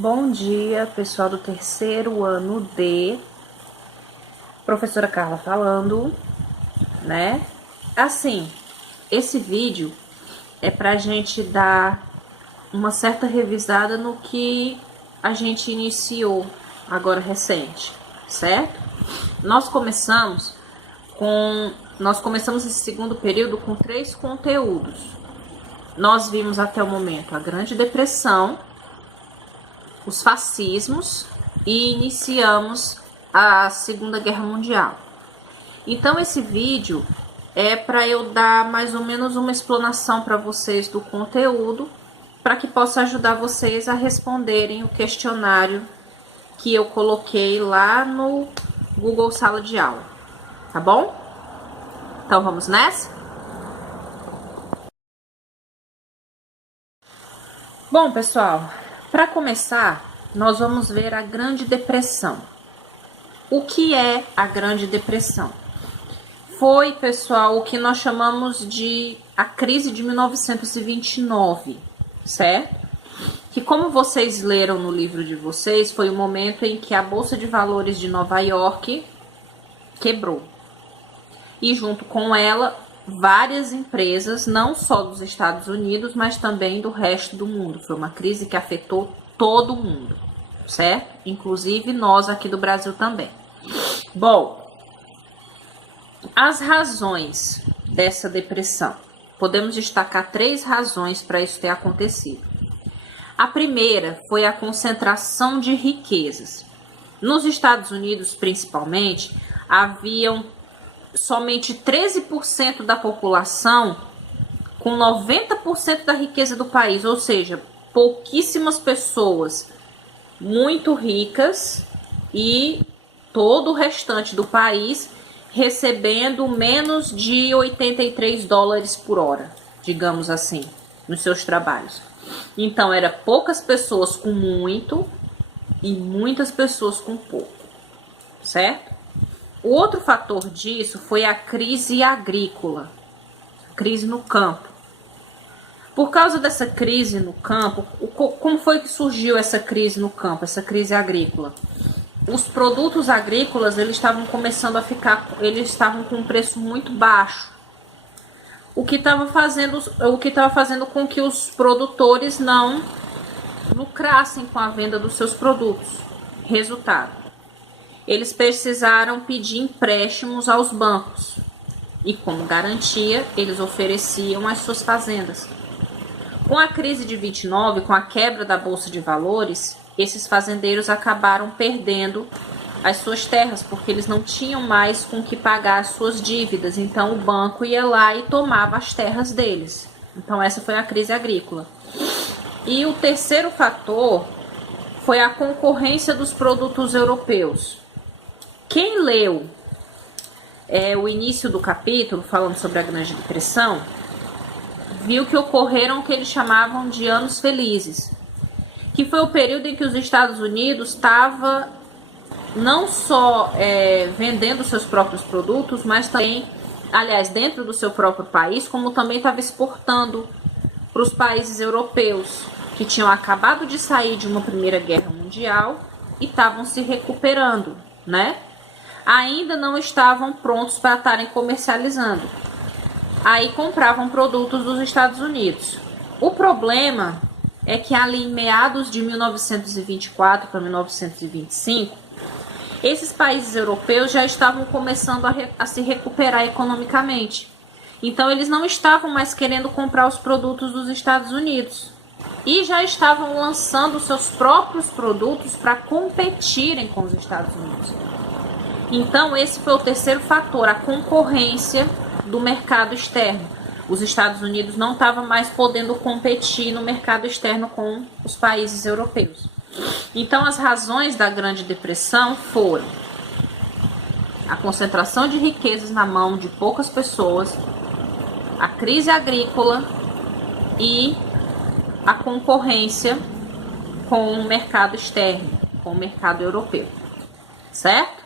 Bom dia, pessoal do terceiro ano D. Professora Carla falando, né? Assim, esse vídeo é pra gente dar uma certa revisada no que a gente iniciou agora recente, certo? Nós começamos esse segundo período com 3 conteúdos. Nós vimos até o momento a Grande Depressão, os fascismos e iniciamos a Segunda Guerra Mundial. Então esse vídeo é para eu dar mais ou menos uma explanação para vocês do conteúdo, para que possa ajudar vocês a responderem o questionário que eu coloquei lá no Google Sala de Aula, tá bom? Então vamos nessa? Bom, pessoal, para começar, nós vamos ver a Grande Depressão. O que é a Grande Depressão? Foi, pessoal, o que nós chamamos de a crise de 1929, certo? Que, como vocês leram no livro de vocês, foi o momento em que a Bolsa de Valores de Nova York quebrou. E junto com ela, várias empresas, não só dos Estados Unidos, mas também do resto do mundo. Foi uma crise que afetou todo mundo, certo? Inclusive nós aqui do Brasil também. Bom, as razões dessa depressão. Podemos destacar 3 razões para isso ter acontecido. A primeira foi a concentração de riquezas. Nos Estados Unidos, principalmente, haviam somente 13% da população com 90% da riqueza do país, ou seja, pouquíssimas pessoas muito ricas e todo o restante do país recebendo menos de 83 dólares por hora, digamos assim, nos seus trabalhos. Então, era poucas pessoas com muito e muitas pessoas com pouco, certo? O outro fator disso foi a crise agrícola, crise no campo. Por causa dessa crise no campo, como foi que surgiu essa crise no campo, essa crise agrícola? Os produtos agrícolas, eles estavam com um preço muito baixo. O que estava fazendo com que os produtores não lucrassem com a venda dos seus produtos. Resultado: eles precisaram pedir empréstimos aos bancos e, como garantia, eles ofereciam as suas fazendas. Com a crise de 29, com a quebra da Bolsa de Valores, esses fazendeiros acabaram perdendo as suas terras, porque eles não tinham mais com que pagar as suas dívidas. Então o banco ia lá e tomava as terras deles. Então essa foi a crise agrícola. E o terceiro fator foi a concorrência dos produtos europeus. Quem leu o início do capítulo, falando sobre a Grande Depressão, viu que ocorreram o que eles chamavam de anos felizes, que foi o período em que os Estados Unidos estava não só vendendo seus próprios produtos, mas também, aliás, dentro do seu próprio país, como também estava exportando para os países europeus, que tinham acabado de sair de uma Primeira Guerra Mundial e estavam se recuperando, né? Ainda não estavam prontos para estarem comercializando. Aí compravam produtos dos Estados Unidos. O problema é que ali em meados de 1924 para 1925, esses países europeus já estavam começando a se recuperar economicamente. Então eles não estavam mais querendo comprar os produtos dos Estados Unidos e já estavam lançando seus próprios produtos para competirem com os Estados Unidos. Então esse foi o terceiro fator, a concorrência do mercado externo. Os Estados Unidos não estavam mais podendo competir no mercado externo com os países europeus. Então as razões da Grande Depressão foram a concentração de riquezas na mão de poucas pessoas, a crise agrícola e a concorrência com o mercado externo, com o mercado europeu, certo?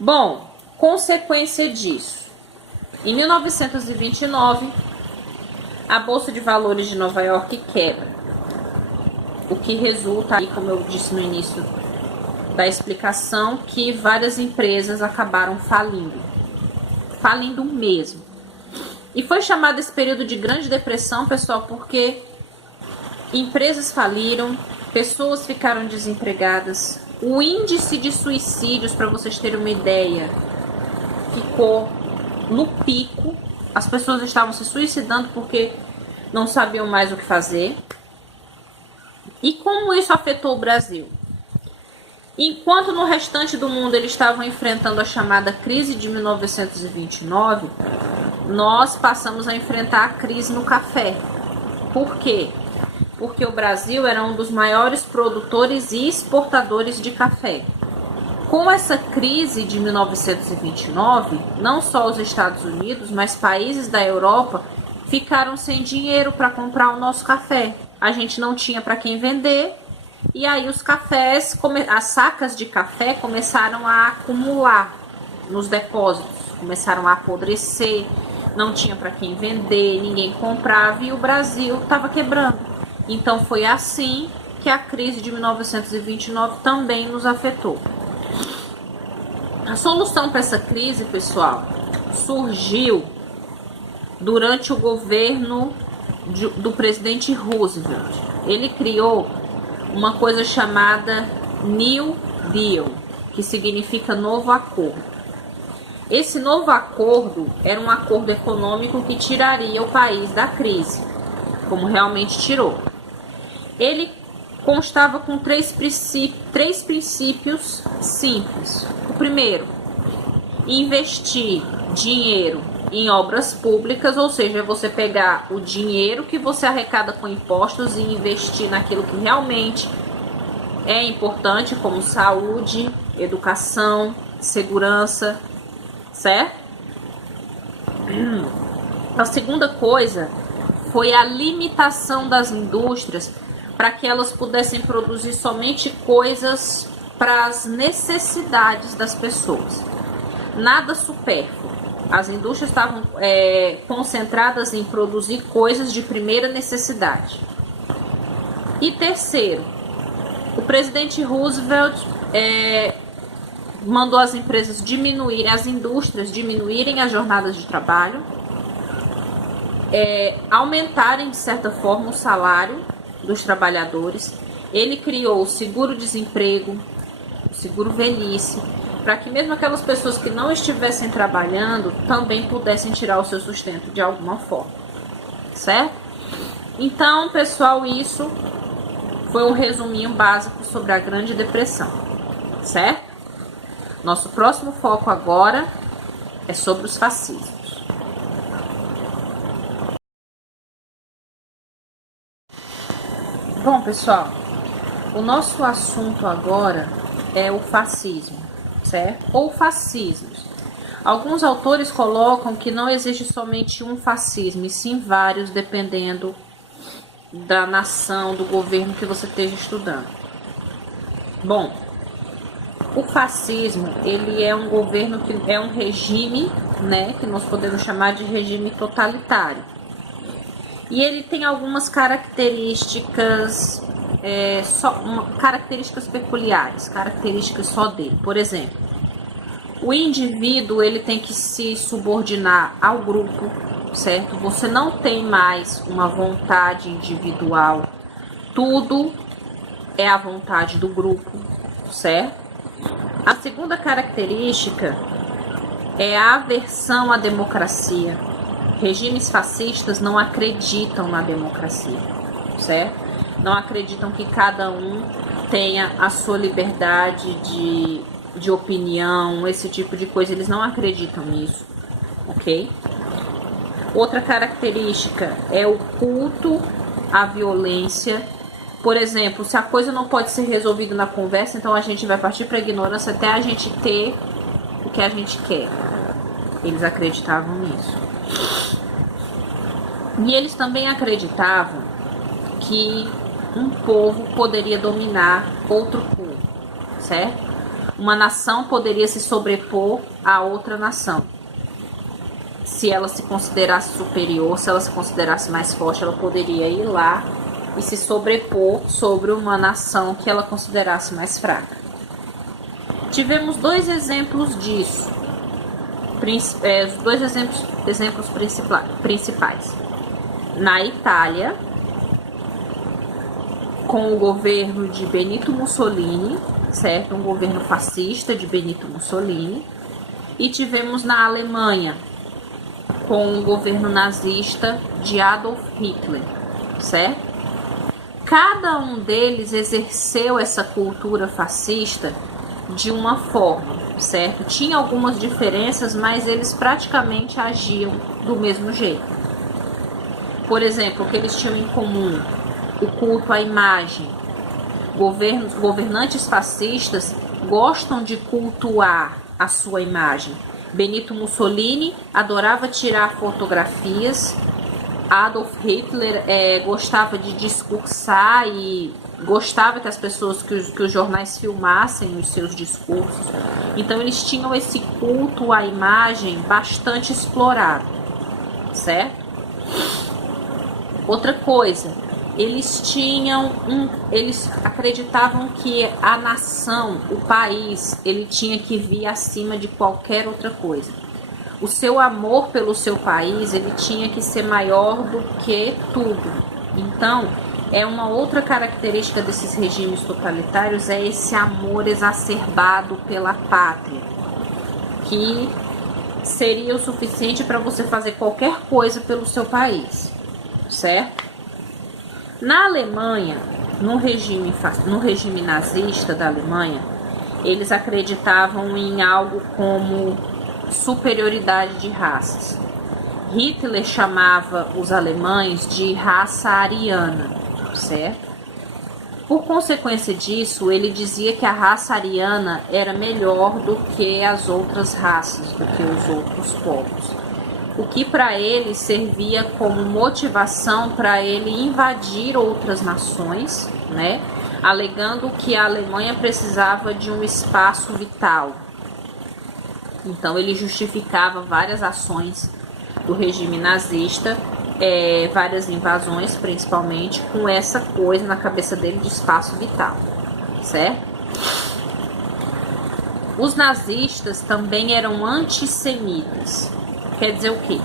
Bom, consequência disso, em 1929, a Bolsa de Valores de Nova York quebra. o que resulta aí, como eu disse no início da explicação, que várias empresas acabaram falindo mesmo. E foi chamado esse período de Grande Depressão, pessoal, porque empresas faliram, pessoas ficaram desempregadas, o índice de suicídios, para vocês terem uma ideia, ficou no pico. As pessoas estavam se suicidando porque não sabiam mais o que fazer. E como isso afetou o Brasil? Enquanto no restante do mundo eles estavam enfrentando a chamada crise de 1929, nós passamos a enfrentar a crise no café. Por quê? Porque o Brasil era um dos maiores produtores e exportadores de café. Com essa crise de 1929, não só os Estados Unidos, mas países da Europa ficaram sem dinheiro para comprar o nosso café. A gente não tinha para quem vender, e aí os cafés, as sacas de café começaram a acumular nos depósitos, começaram a apodrecer, não tinha para quem vender, ninguém comprava e o Brasil estava quebrando. Então foi assim que a crise de 1929 também nos afetou. A solução para essa crise, pessoal, surgiu durante o governo do presidente Roosevelt. Ele criou uma coisa chamada New Deal, que significa novo acordo. Esse novo acordo era um acordo econômico que tiraria o país da crise, como realmente tirou. Ele constava com três princípios simples. O primeiro, investir dinheiro em obras públicas, ou seja, você pegar o dinheiro que você arrecada com impostos e investir naquilo que realmente é importante, como saúde, educação, segurança, certo? A segunda coisa foi a limitação das indústrias para que elas pudessem produzir somente coisas para as necessidades das pessoas, nada supérfluo. As indústrias estavam concentradas em produzir coisas de primeira necessidade. E terceiro, o presidente Roosevelt mandou as empresas diminuírem, as indústrias diminuírem as jornadas de trabalho, aumentarem de certa forma o salário dos trabalhadores. Ele criou o seguro-desemprego, o seguro-velhice, para que mesmo aquelas pessoas que não estivessem trabalhando também pudessem tirar o seu sustento de alguma forma, certo? Então, pessoal, isso foi um resuminho básico sobre a Grande Depressão, certo? Nosso próximo foco agora é sobre os fascismos. Bom, pessoal, o nosso assunto agora é o fascismo, certo? Ou fascismos. Alguns autores colocam que não existe somente um fascismo, e sim vários, dependendo da nação, do governo que você esteja estudando. Bom, o fascismo, ele é um governo que é um regime, né, que nós podemos chamar de regime totalitário. E ele tem algumas características, características peculiares, características só dele. Por exemplo, o indivíduo, ele tem que se subordinar ao grupo, certo? Você não tem mais uma vontade individual, tudo é a vontade do grupo, certo? A segunda característica é a aversão à democracia. Regimes fascistas não acreditam na democracia, certo? Não acreditam que cada um tenha a sua liberdade de opinião, esse tipo de coisa. Eles não acreditam nisso, ok? Outra característica é o culto à violência. Por exemplo, se a coisa não pode ser resolvida na conversa, então a gente vai partir para a ignorância até a gente ter o que a gente quer. Eles acreditavam nisso. E eles também acreditavam que um povo poderia dominar outro povo, certo? Uma nação poderia se sobrepor a outra nação. Se ela se considerasse superior, se ela se considerasse mais forte, ela poderia ir lá e se sobrepor sobre uma nação que ela considerasse mais fraca. Tivemos dois exemplos disso, os dois exemplos principais. Na Itália, com o governo de Benito Mussolini, certo? Um governo fascista de Benito Mussolini. E tivemos na Alemanha, com o governo nazista de Adolf Hitler, certo? Cada um deles exerceu essa cultura fascista de uma forma, certo? Tinha algumas diferenças, mas eles praticamente agiam do mesmo jeito. Por exemplo, o que eles tinham em comum? O culto à imagem. Governantes fascistas gostam de cultuar a sua imagem. Benito Mussolini adorava tirar fotografias. Adolf Hitler gostava de discursar e gostava que as pessoas, que os jornais filmassem os seus discursos. Então eles tinham esse culto à imagem bastante explorado, certo? Outra coisa, eles acreditavam que a nação, o país, ele tinha que vir acima de qualquer outra coisa. O seu amor pelo seu país, ele tinha que ser maior do que tudo. Então, é uma outra característica desses regimes totalitários, é esse amor exacerbado pela pátria, que seria o suficiente para você fazer qualquer coisa pelo seu país, certo? Na Alemanha, no regime nazista da Alemanha, eles acreditavam em algo como superioridade de raças. Hitler chamava os alemães de raça ariana, certo? Por consequência disso, ele dizia que a raça ariana era melhor do que as outras raças, do que os outros povos. O que para ele servia como motivação para ele invadir outras nações, né? Alegando que a Alemanha precisava de um espaço vital. Então ele justificava várias ações do regime nazista, várias invasões principalmente, com essa coisa na cabeça dele de espaço vital, certo? Os nazistas também eram antissemitas. Quer dizer o quê?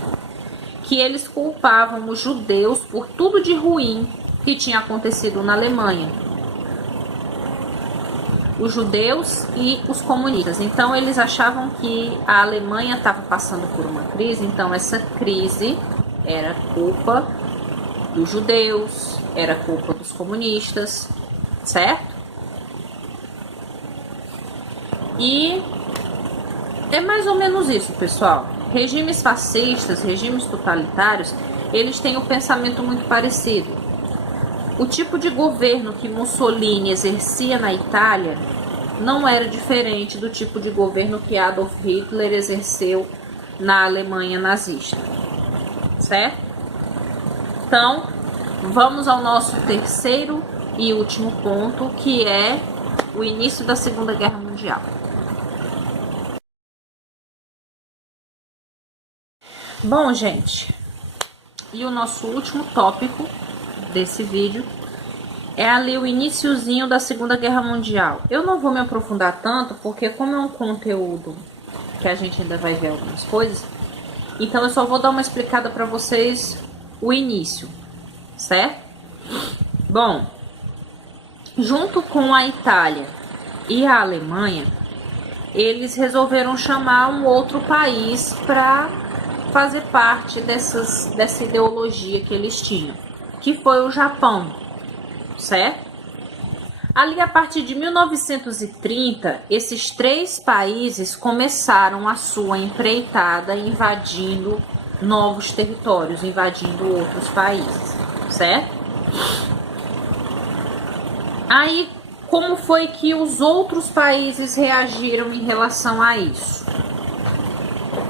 Que eles culpavam os judeus por tudo de ruim que tinha acontecido na Alemanha. Os judeus e os comunistas. Então eles achavam que a Alemanha estava passando por uma crise, então essa crise era culpa dos judeus, era culpa dos comunistas, certo? E é mais ou menos isso, pessoal. Regimes fascistas, regimes totalitários, eles têm um pensamento muito parecido. O tipo de governo que Mussolini exercia na Itália não era diferente do tipo de governo que Adolf Hitler exerceu na Alemanha nazista, certo? Então, vamos ao nosso terceiro e último ponto, que é o início da Segunda Guerra Mundial. Bom, gente, e o nosso último tópico desse vídeo é ali o iniciozinho da Segunda Guerra Mundial. Eu não vou me aprofundar tanto, porque como é um conteúdo que a gente ainda vai ver algumas coisas, então eu só vou dar uma explicada para vocês o início, certo? Bom, junto com a Itália e a Alemanha, eles resolveram chamar um outro país para fazer parte dessa ideologia que eles tinham, que foi o Japão, certo? Ali a partir de 1930, esses três países começaram a sua empreitada invadindo novos territórios, invadindo outros países, certo? Aí, como foi que os outros países reagiram em relação a isso?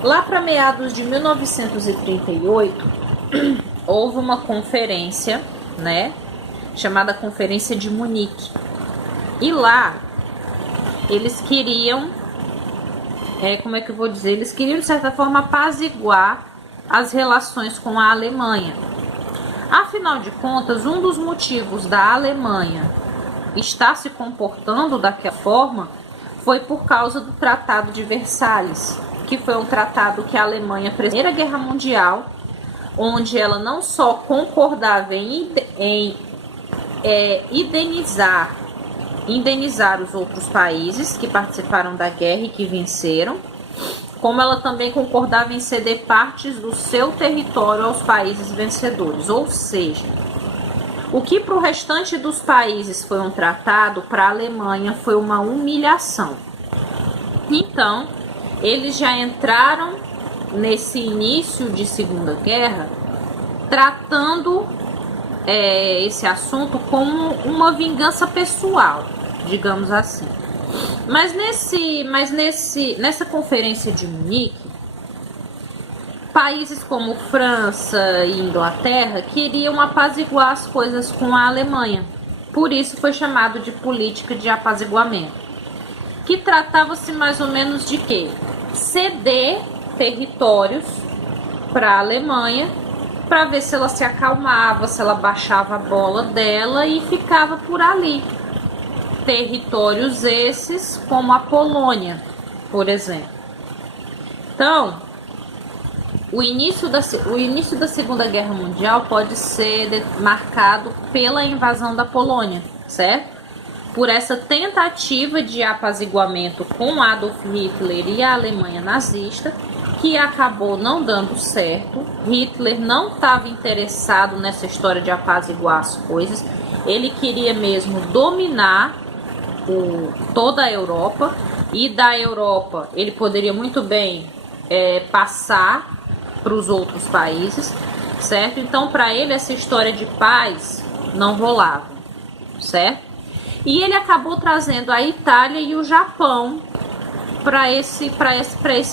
Lá para meados de 1938, houve uma conferência, né, chamada Conferência de Munique. E lá, eles queriam, eles queriam de certa forma apaziguar as relações com a Alemanha. Afinal afinal de contas, um dos motivos da Alemanha estar se comportando daquela forma foi por causa do Tratado de Versalhes, que foi um tratado que a Alemanha, na Primeira Guerra Mundial, onde ela não só concordava em indenizar os outros países que participaram da guerra e que venceram, como ela também concordava em ceder partes do seu território aos países vencedores. Ou seja, o que para o restante dos países foi um tratado, para a Alemanha foi uma humilhação. Então, eles já entraram nesse início de Segunda Guerra tratando esse assunto como uma vingança pessoal, digamos assim. Mas nessa conferência de Munique, países como França e Inglaterra queriam apaziguar as coisas com a Alemanha. Por isso foi chamado de política de apaziguamento, que tratava-se mais ou menos de quê? Ceder territórios para a Alemanha, para ver se ela se acalmava, se ela baixava a bola dela e ficava por ali. Territórios esses como a Polônia, por exemplo. Então, o início da Segunda Guerra Mundial pode ser marcado pela invasão da Polônia, certo? Por essa tentativa de apaziguamento com Adolf Hitler e a Alemanha nazista, que acabou não dando certo. Hitler não estava interessado nessa história de apaziguar as coisas, ele queria mesmo dominar toda a Europa, e da Europa ele poderia muito bem passar para os outros países, certo? Então, para ele, essa história de paz não rolava, certo? E ele acabou trazendo a Itália e o Japão para esse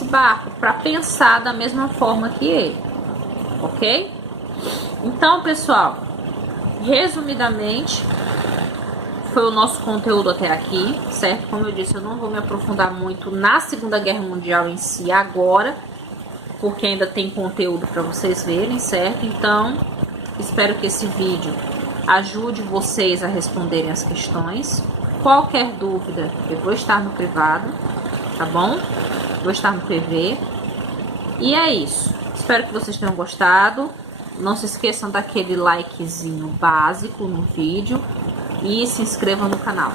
barco, para pensar da mesma forma que ele, ok? Então, pessoal, resumidamente, foi o nosso conteúdo até aqui, certo? Como eu disse, eu não vou me aprofundar muito na Segunda Guerra Mundial em si agora, porque ainda tem conteúdo para vocês verem, certo? Então, espero que esse vídeo ajude vocês a responderem as questões. Qualquer dúvida, eu vou estar no privado, tá bom? Vou estar no PV. E é isso. Espero que vocês tenham gostado. Não se esqueçam daquele likezinho básico no vídeo e se inscrevam no canal,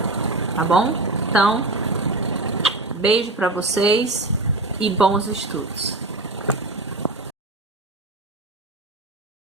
tá bom? Então, beijo para vocês e bons estudos.